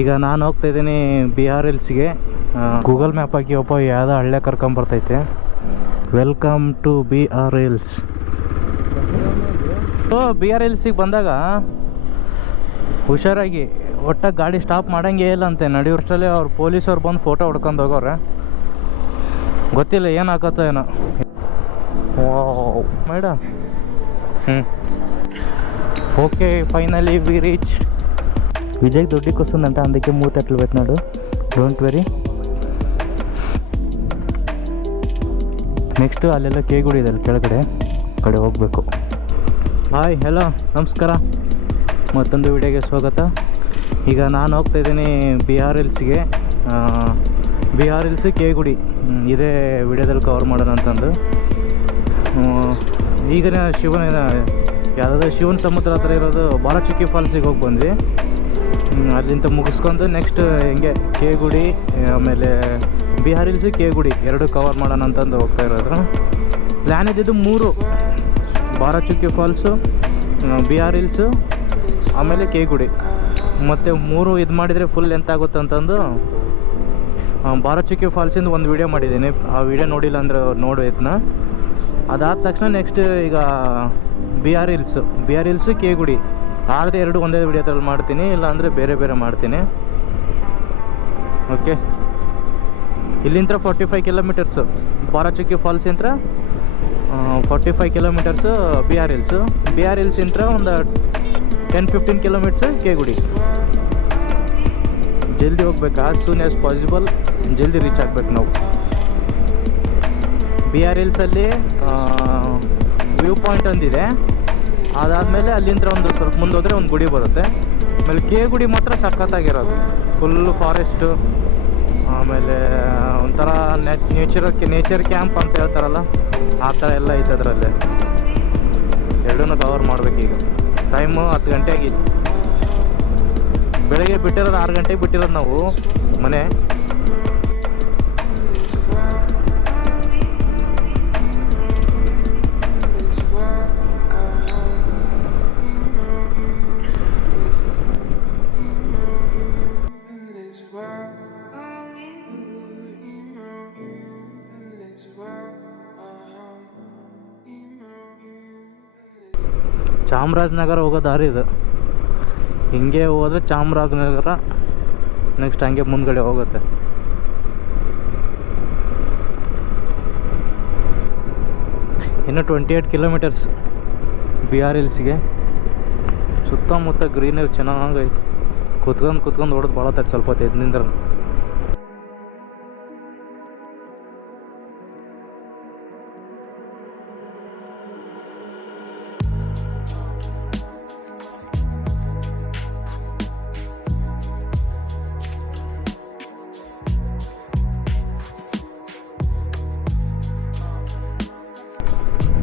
ಈಗ ನಾನು ಹೋಗ್ತಾ ಇದ್ದೀನಿ BRLCಗೆ. ಗೂಗಲ್ ಮ್ಯಾಪ್ ಹಾಕಿ ಯಾವುದೋ ಹಳ್ಳೆ ಕರ್ಕೊಂಬರ್ತೈತೆ. Welcome to BRLs. BRLCಗೆ ಬಂದಾಗ ಹುಷಾರಾಗಿ ಒಟ್ಟಾಗಿ ಗಾಡಿ ಸ್ಟಾಪ್ ಮಾಡೋಂಗೇ ಇಲ್ಲ ಅಂತೆ. ನಡೆಯೋಷ್ಟರಲ್ಲಿ ಅವ್ರು ಪೊಲೀಸವ್ರು ಬಂದು ಫೋಟೋ ಹೊಡ್ಕೊಂಡು ಹೋಗೋರೆ. ಗೊತ್ತಿಲ್ಲ ಏನು ಹಾಕತ್ತೋ ಏನೋ. ಮೇಡ ಓಕೆ, ಫೈನಲಿ ವಿ ರೀಚ್. విజయ్కి దొడ్డికి వస్తుందంట, అందుకే మూతట్లు పెట్టినాడు. Don't very. ನೆಕ್ಸ್ಟು ಅಲ್ಲೆಲ್ಲ ಕೇಗುಡಿ ಇದೆ, ಅಲ್ಲಿ ಕೆಳಗಡೆ ಕಡೆ ಹೋಗಬೇಕು. ಹಾಯ್, ಹಲೋ, ನಮಸ್ಕಾರ, ಮತ್ತೊಂದು ವಿಡಿಯೋಗೆ ಸ್ವಾಗತ. ಈಗ ನಾನು ಹೋಗ್ತಾಯಿದ್ದೀನಿ BRLCಗೆ. BRLC ಕೇಗುಡಿ ಇದೇ ವಿಡಿಯೋದಲ್ಲಿ ಕವರ್ ಮಾಡೋಣ ಅಂತಂದು. ಈಗಿನ ಯಾವುದಾದ್ರು ಶಿವನ ಸಮುದ್ರ ಹತ್ರ ಇರೋದು ಬಾಲಚುಕ್ಕಿ ಫಾಲ್ಸಿಗೆ ಹೋಗಿ ಬಂದ್ವಿ. ಅಲ್ಲಿಂದ ಮುಗಿಸ್ಕೊಂಡು ನೆಕ್ಸ್ಟ್ ಹಿಂಗೆ ಕೇಗುಡಿ, ಆಮೇಲೆ BRLC ಕೇಗುಡಿ ಎರಡು ಕವರ್ ಮಾಡೋಣ ಅಂತಂದು ಹೋಗ್ತಾ ಇರೋದು. ಪ್ಲ್ಯಾನ್ ಇದ್ದಿದ್ದು 3: ಬಾಲಚುಕ್ಕಿ ಫಾಲ್ಸು, BRLs, ಆಮೇಲೆ ಕೇಗುಡಿ. ಮತ್ತು 3 ಇದು ಮಾಡಿದರೆ ಫುಲ್ ಲೆಂತ್ ಆಗುತ್ತೆ ಅಂತಂದು ಬಾಲಚುಕ್ಕಿ ಫಾಲ್ಸಿಂದ ಒಂದು ವೀಡಿಯೋ ಮಾಡಿದ್ದೀನಿ. ಆ ವಿಡಿಯೋ ನೋಡಿಲ್ಲ ಅಂದರೆ ನೋಡಿ ಇದನ್ನ. ಅದಾದ ತಕ್ಷಣ ನೆಕ್ಸ್ಟ್ ಈಗ BRLs ಕೇಗುಡಿ ಆದರೆ ಎರಡು ಒಂದೇ ವಿಡಿಯೋದಲ್ಲಿ ಮಾಡ್ತೀನಿ, ಇಲ್ಲಾಂದರೆ ಬೇರೆ ಬೇರೆ ಮಾಡ್ತೀನಿ. ಓಕೆ, ಇಲ್ಲಿಂದ 45 ಕಿಲೋಮೀಟರ್ಸು ಬಾಲಚುಕ್ಕಿ ಫಾಲ್ಸಿಂದ, 45 ಕಿಲೋಮೀಟರ್ಸು BRLs ಇಂದ ಒಂದು 10-15 ಕಿಲೋಮೀಟರ್ಸ್ ಕೇಗುಡಿ. ಜಲ್ದಿ ಹೋಗ್ಬೇಕು, ಆಸ್ ಸೂನ್ ಆ್ಯಸ್ ಪಾಸಿಬಲ್ ಜಲ್ದಿ ರೀಚ್ ಆಗಬೇಕು ನಾವು. BRLsಲ್ಲಿ ವ್ಯೂ ಪಾಯಿಂಟ್ ಒಂದಿದೆ. ಅದಾದಮೇಲೆ ಅಲ್ಲಿಂದ ಒಂದು ಸ್ವಲ್ಪ ಮುಂದೆ ಹೋದರೆ ಒಂದು ಗುಡಿ ಬರುತ್ತೆ. ಆಮೇಲೆ ಕೇಗುಡಿ ಮಾತ್ರ ಸಖತ್ತಾಗಿರೋದು, ಫುಲ್ಲು ಫಾರೆಸ್ಟು, ಆಮೇಲೆ ಒಂಥರ ನೇಚರ್ ಕ್ಯಾಂಪ್ ಅಂತ ಹೇಳ್ತಾರಲ್ಲ, ಆ ಥರ ಎಲ್ಲ ಐತೆ ಅದರಲ್ಲೇ. ಎರಡನ್ನೂ ಕವರ್ ಮಾಡಬೇಕೀಗ. ಟೈಮು 10 ಗಂಟೆ ಆಗಿತ್ತು. ಬೆಳಗ್ಗೆ ಬಿಟ್ಟಿರೋದು 6 ಗಂಟೆಗೆ ಬಿಟ್ಟಿರೋದು ನಾವು ಮನೆ. ಚಾಮರಾಜನಗರ ಹೋಗೋ ದಾರಿ ಇದು. ಹಿಂಗೆ ಹೋದರೆ ಚಾಮರಾಜನಗರ, ನೆಕ್ಸ್ಟ್ ಹಂಗೆ ಮುಂದ್ಗಡೆ ಹೋಗುತ್ತೆ. ಇನ್ನು 28 ಕಿಲೋಮೀಟರ್ಸ್ BRLCಗೆ. ಸುತ್ತಮುತ್ತ ಗ್ರೀನರಿ ಚೆನ್ನಾಗೈತೆ. ಕುತ್ಕೊಂಡು ಹೊಡೆದು ಭಾಳ ಹೊತ್ತಾಯ್ತು, ಸ್ವಲ್ಪ ಹೊತ್ತು ಎದ್ನಿಂದ್ರ.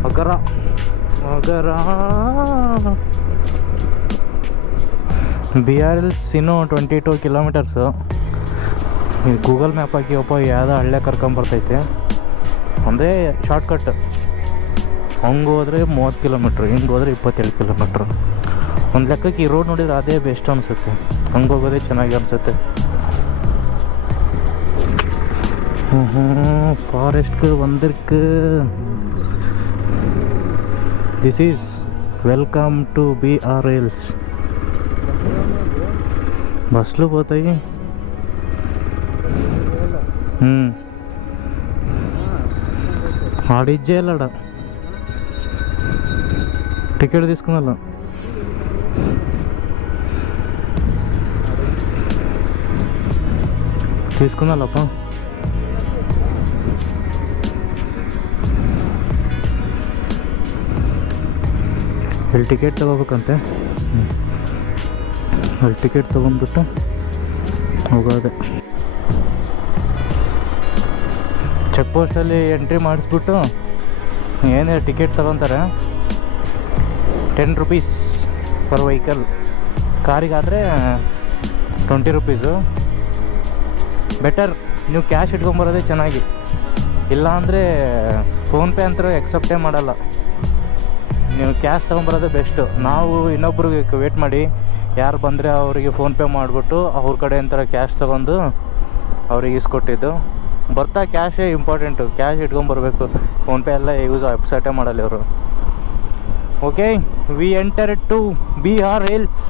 ಅಗರ BRLs ಇನ್ನೂ 22 ಕಿಲೋಮೀಟರ್ಸು. ಈ ಗೂಗಲ್ ಮ್ಯಾಪ್ ಹಾಕಿ ಯಾವುದೋ ಹಳ್ಳೆ ಕರ್ಕೊಂಬರ್ತೈತೆ. ಒಂದೇ ಶಾರ್ಟ್ಕಟ್. ಹಂಗೆ ಹೋದರೆ 30 ಕಿಲೋಮೀಟ್ರ್, ಹಿಂಗೆ ಹೋದರೆ 27 ಕಿಲೋಮೀಟ್ರ್. ಒಂದು ಲೆಕ್ಕಕ್ಕೆ ಈ ರೋಡ್ ನೋಡಿದ್ರೆ ಅದೇ ಬೆಸ್ಟ್ ಅನಿಸುತ್ತೆ. ಹಂಗೆ ಹೋಗೋದೇ ಚೆನ್ನಾಗಿ ಅನಿಸುತ್ತೆ. ಫಾರೆಸ್ಟ್ಗೆ ಒಂದಕ್ಕೆ. This is welcome to BRLs. బస్సులో పోతాయి. ఆడిచ్చేయాలడ టికెట్ తీసుకున్నా. తీసుకున్నాలప్ప. ಇಲ್ಲಿ ಟಿಕೆಟ್ ತಗೋಬೇಕಂತೆ. ಅಲ್ಲಿ ಟಿಕೆಟ್ ತೊಗೊಂಡ್ಬಿಟ್ಟು ಹೋಗೋದೆ. ಚೆಕ್ ಪೋಸ್ಟಲ್ಲಿ ಎಂಟ್ರಿ ಮಾಡಿಸ್ಬಿಟ್ಟು ಏನೇ ಟಿಕೆಟ್ ತೊಗೊತಾರೆ. 10 rupees ಪರ್ ವೆಹಿಕಲ್. ಕಾರಿಗಾದರೆ 20 rupees. ಬೆಟರ್ ನೀವು ಕ್ಯಾಶ್ ಇಟ್ಕೊಂಬರೋದೇ ಚೆನ್ನಾಗಿ. ಇಲ್ಲಾಂದರೆ ಫೋನ್ಪೇ ಅಂತ ಎಕ್ಸೆಪ್ಟೇ ಮಾಡಲ್ಲ. ನೀವು ಕ್ಯಾಶ್ ತೊಗೊಂಬರೋದೇ ಬೆಸ್ಟು. ನಾವು ಇನ್ನೊಬ್ರಿಗೆ ವೇಟ್ ಮಾಡಿ ಯಾರು ಬಂದರೆ ಅವರಿಗೆ ಫೋನ್ಪೇ ಮಾಡಿಬಿಟ್ಟು ಅವ್ರ ಕಡೆ ಅಂತಾರೆ ಕ್ಯಾಶ್ ತೊಗೊಂಡು ಅವ್ರಿಗೆ ಇಸ್ಕೊಟ್ಟಿದ್ದು. ಬರ್ತಾ ಕ್ಯಾಶೇ ಇಂಪಾರ್ಟೆಂಟು, ಕ್ಯಾಶ್ ಇಟ್ಕೊಂಬರ್ಬೇಕು. ಫೋನ್ಪೇ ಎಲ್ಲ ಯೂಸ್ ವೆಬ್ಸೈಟೇ ಮಾಡಲ್ಲ ಇವರು. Okay, we enter to B R hills.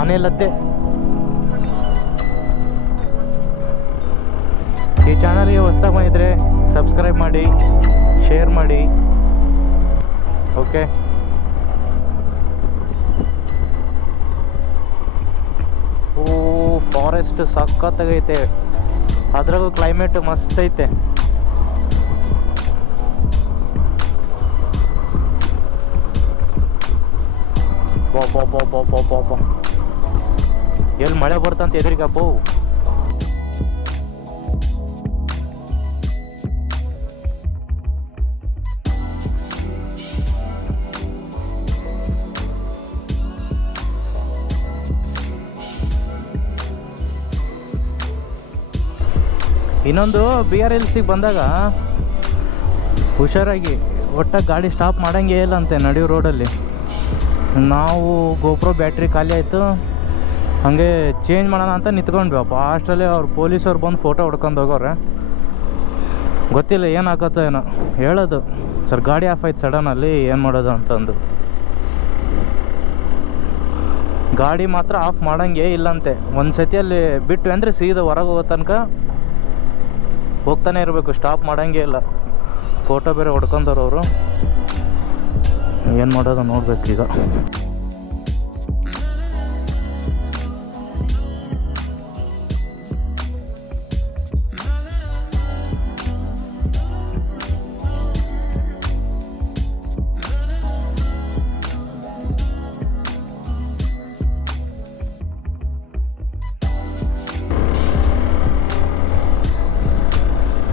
ಆನೆ ಲದ್ದೆ. ಈ ಚಾನಲ್ಗೆ ಹೊಸ್ದಾಗಿ ಬಂದಿದ್ರೆ ಸಬ್ಸ್ಕ್ರೈಬ್ ಮಾಡಿ, ಶೇರ್ ಮಾಡಿ. ಓಕೆ, ಓ ಫಾರೆಸ್ಟ್ ಸಖತ್ತಾಗೈತೆ, ಅದ್ರಾಗೂ ಕ್ಲೈಮೇಟ್ ಮಸ್ತ್ ಐತೆ. ಎಲ್ಲಿ ಮಳೆ ಬರ್ತಂತ ಎದುರಿಗಪ್ಪು. ಇನ್ನೊಂದು BRLCಗೆ ಬಂದಾಗ ಹುಷಾರಾಗಿ, ಒಟ್ಟ ಗಾಡಿ ಸ್ಟಾಪ್ ಮಾಡೋಂಗೇ ಇಲ್ಲ ಅಂತೆ ನಡೆಯೋ ರೋಡಲ್ಲಿ. ನಾವು GoPro ಬ್ಯಾಟ್ರಿ ಖಾಲಿ ಆಯಿತು, ಹಾಗೆ ಚೇಂಜ್ ಮಾಡೋಣ ಅಂತ ನಿಂತ್ಕೊಂಡ್ವಪ್ಪ. ಅಷ್ಟರಲ್ಲಿ ಅವ್ರು ಪೊಲೀಸವ್ರು ಬಂದು ಫೋಟೋ ಹೊಡ್ಕೊಂಡು ಹೋಗೋರೆ. ಗೊತ್ತಿಲ್ಲ ಏನು ಹಾಕತ್ತೋ ಏನೋ. ಹೇಳೋದು ಸರ್ ಗಾಡಿ ಆಫ್ ಆಯ್ತು ಸಡನಲ್ಲಿ, ಏನು ಮಾಡೋದು ಅಂತಂದು. ಗಾಡಿ ಮಾತ್ರ ಆಫ್ ಮಾಡೋಂಗೇ ಇಲ್ಲಂತೆ. ಒಂದು ಸತಿಯಲ್ಲಿ ಬಿಟ್ಟು ಅಂದರೆ ಸೀದಾ ಹೊರಗೆ ಹೋಗೋ ತನಕ ಹೋಗ್ತಾನೆ ಇರಬೇಕು, ಸ್ಟಾಪ್ ಮಾಡೋಂಗೇ ಇಲ್ಲ. ಫೋಟೋ ಬೇರೆ ಹೊಡ್ಕೊಂಡವ್ರು ಅವರು. ಏನು ಮಾಡೋದು ನೋಡ್ಬೇಕೀಗ.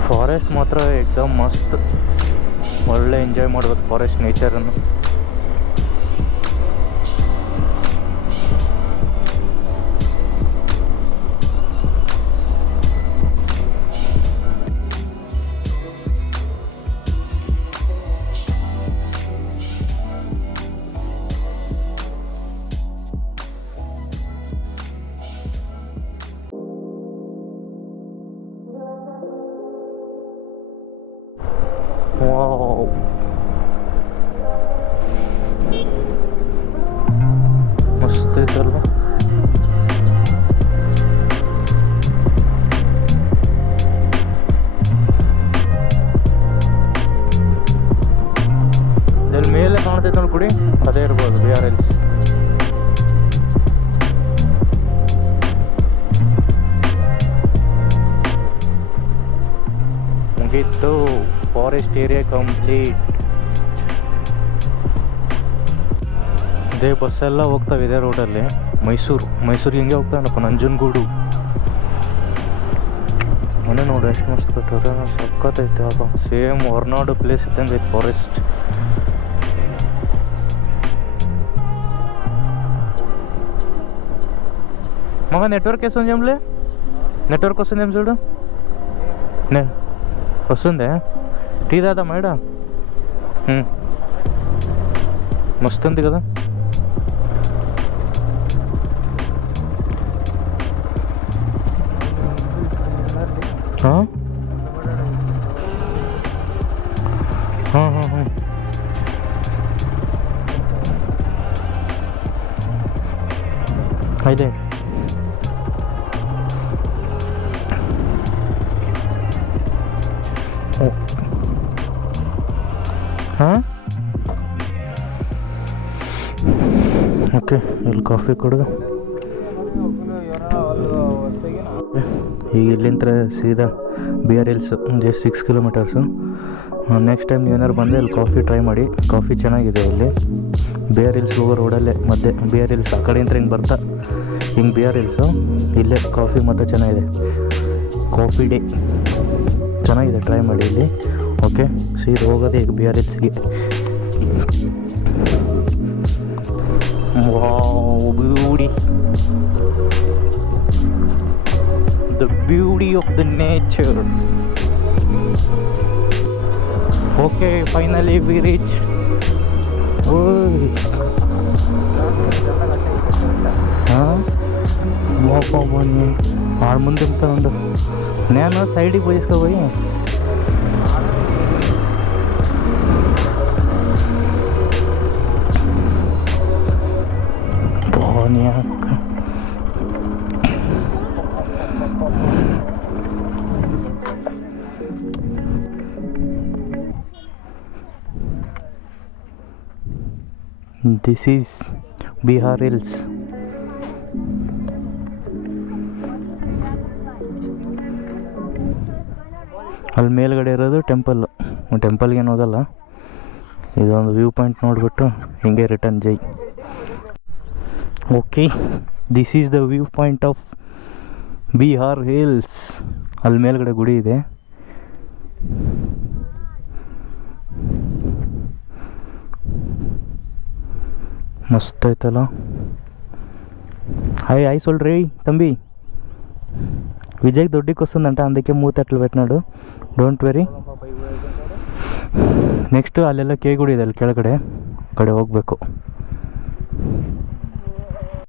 ಫಾರೆಸ್ಟ್ ಮಾತ್ರ ಏಕ್ದಮ್ ಮಸ್ತ್, ಒಳ್ಳೆ ಎಂಜಾಯ್ ಮಾಡ್ಬೋದು ಫಾರೆಸ್ಟ್ ನೇಚರನ್ನು. ವಾವ್, ಮಸ್ತ್ ಐತಲ್ವ. ಇದ್ರಲ್ಲಿ ಮೇಲೆ ಕಾಣ್ತೈತೆ ನೋಡಿ ಕುಡಿ, ಅದೇ ಇರ್ಬೋದು BRLs. ಮುಗೀತು, ಫಾರೆಸ್ಟ್ ಏರಿಯಾ ಕಂಪ್ಲೀಟ್. ಇದೇ ಬಸ್ಸೆಲ್ಲ ಹೋಗ್ತಾವೆ ಇದೇ ರೋಡಲ್ಲಿ. ಮೈಸೂರಿಗೆ ಹಿಂಗೆ ಹೋಗ್ತಾವನಪ್ಪ, ನಂಜನಗೂಡು. ಮನೆ ನೋಡಿ ಎಷ್ಟು ಮಸ್ತ್ ಕಟ್ಟವ್ರೆ, ಸಖತ್ತೈತೆ ಅಪ್ಪ. ಸೇಮ್ ಹೊರನಾಡು ಪ್ಲೇಸ್ ಇದ್ದಂಗೆ ಐತೆ ಫಾರೆಸ್ಟ್. मग नेटवर्क वसून जमले, नेटवर्क वसून जम చూడు వస్తుంది. టీ తాదా మేడం, మస్తు ఉంది కదా. అయితే ಓಕೆ, ಇಲ್ಲಿ ಕಾಫಿ ಕೊಡೋದು. ಈಗ ಇಲ್ಲಿಂದ ಸೀದಾ BRLs just 6 kilometres. Next time ನೀವೇನಾದ್ರು ಬಂದರೆ ಇಲ್ಲಿ ಕಾಫಿ ಟ್ರೈ ಮಾಡಿ, ಕಾಫಿ ಚೆನ್ನಾಗಿದೆ ಇಲ್ಲಿ. BRLs ಹೋಗೋ ರೋಡಲ್ಲೇ ಮಧ್ಯೆ BRLs, ಆ ಕಡೆಯಿಂದ ಹಿಂಗೆ ಬರ್ತಾ ಹಿಂಗೆ BRLs, ಇಲ್ಲೇ ಕಾಫಿ ಮತ್ತು ಚೆನ್ನಾಗಿದೆ. ಕಾಫಿ ಡೇ ಚೆನ್ನಾಗಿದೆ, ಟ್ರೈ ಮಾಡಿ ಇಲ್ಲಿ. ಓಕೆ, ಸೀದಾ ಹೋಗೋದೇ ಈಗ BRLsಗೆ. Wow, beauty. The beauty of the nature. Okay finally we reach. ಓಯ್ బన్నీ ఆడ ముందు దింపుతా ఉండు. నేను సైడ్కి పోయి పోనీ అక్క. This is Bihar hills. ಅಲ್ಲಿ ಮೇಲ್ಗಡೆ ಇರೋದು ಟೆಂಪಲ್ಗೆ ಹೋದಲ್ಲ, ಇದೊಂದು ವ್ಯೂ ಪಾಯಿಂಟ್ ನೋಡಿಬಿಟ್ಟು ಹಿಂಗೆ return Jai. Okay, this is the view point of Bihar hills. ಅಲ್ಲಿ ಮೇಲ್ಗಡೆ ಗುಡಿ ಇದೆ. ಮಸ್ತ್ ಆಯ್ತಲ್ಲ. ಹಾಯ್ சொல்றி தம்பி, విజయ్కి దొడ్డికి వస్తుందంట, అందుకే మూతట్లు పెట్టినాడు. Don't very. ನೆಕ್ಸ್ಟು ಅಲ್ಲೆಲ್ಲ ಕೆ ಗುಡಿ ಇದೆ ಅಲ್ಲಿ ಕೆಳಗಡೆ, ಆ ಕಡೆ ಹೋಗಬೇಕು.